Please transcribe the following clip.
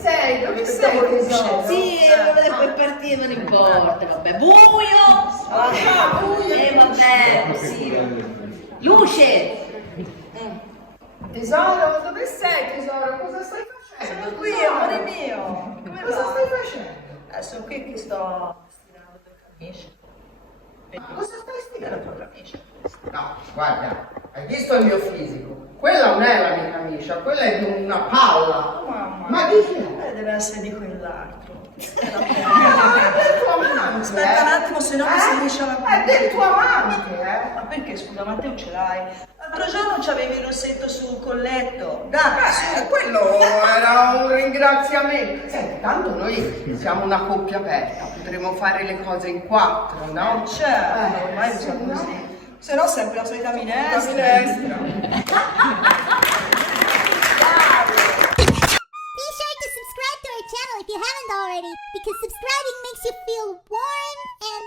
sei? Dove sei tesoro? Sì, poi partire, non importa, vabbè. Buio! Vabbè, sì. Luce! Tesoro, dove sei tesoro? Cosa stai facendo? Sono qui, tesoro? amore mio. Come Cosa va? stai facendo? Sono qui che sto stirando il camice. Cosa stai Della stirando? tua camicia. No, guarda, hai visto il mio fisico? Quella non è la mia camicia, quella è di una palla. Oh, mamma. Ma di chi è? Deve essere di quell'altro. Ah, è del tuo amante. Aspetta un attimo, se no mi si liscia la È del tuo amante, Ma perché, scusa, Matteo ce l'hai? L'altro giorno c'avevi il rossetto sul colletto. Dai, su. Quello era un ringraziamento. Senti, tanto noi siamo una coppia aperta, potremo fare le cose in quattro, no? Certo, ormai sì, bisogna no? così. Se no sempre la solita minestra. Be sure to subscribe to our channel if you haven't already, because subscribing makes you feel warm and